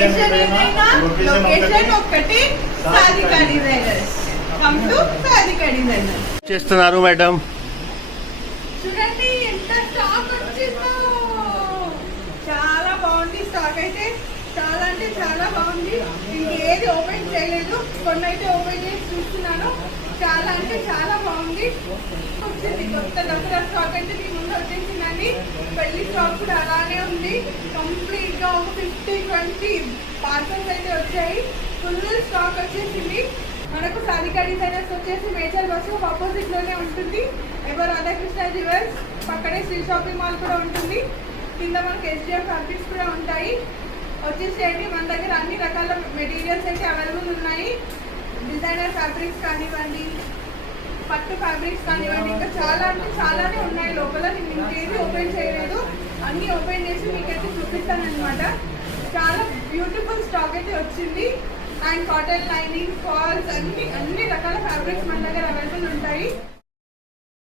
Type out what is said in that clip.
Location ఏదైనా location ఒక్కటి Sadhika designers. Come to Sadhika designers. చేస్తున్నారు మేడం. చూడండి ఎంత స్టాక్ వచ్చిందో. చాలా బాగుంది స్టాక్ అయితే, చాలా అంటే చాలా బాగుంది. ఇంకేది ఓపెన్ చేయలేదు, కొన్ని అయితే ఓపెన్ చేసి చూస్తున్నాను. చాలా అంటే చాలా బాగుంది. వచ్చింది కొత్త దసరా స్టాక్ అయితే మీ ముందు వచ్చేసిందండి. పెళ్లి స్టాక్ కూడా అలానే ఉంది. కంప్లీట్ గా ఒక 50-20 పార్సల్స్ అయితే వచ్చాయి. ఫుల్ స్టాక్ వచ్చేసింది. మనకు సాధిక డిజైనర్స్ వచ్చేసి మేజర్ బస్ ఆపోజిట్ లోనే ఉంటుంది. ఎవరు రాధాకృష్ణ జ్యువెల్స్ పక్కనే శ్రీ షాపింగ్ మాల్ కూడా ఉంటుంది. కింద మనకు SGF ఫ్యాబ్రిక్స్ కూడా ఉంటాయి. వచ్చేసేయండి. మన దగ్గర అన్ని రకాల మెటీరియల్స్ అయితే అవైలబుల్ ఉన్నాయి. డిజైనర్ ఫ్యాబ్రిక్స్ కానివ్వండి, పట్టు ఫ్యాబ్రిక్స్ కానివ్వండి, ఇంకా చాలా అంటే చాలానే ఉన్నాయి లోపల. నేను ఇంకేది ఓపెన్ చేయలేదు, అన్ని ఓపెన్ చేసి మీకైతే చూపిస్తాను అనమాట. చాలా బ్యూటిఫుల్ స్టాక్ అయితే వచ్చింది. అండ్ కాటన్ లైనింగ్, ఫాల్స్ అన్ని రకాల ఫ్యాబ్రిక్స్ మన దగ్గర అవైలబుల్ ఉంటాయి.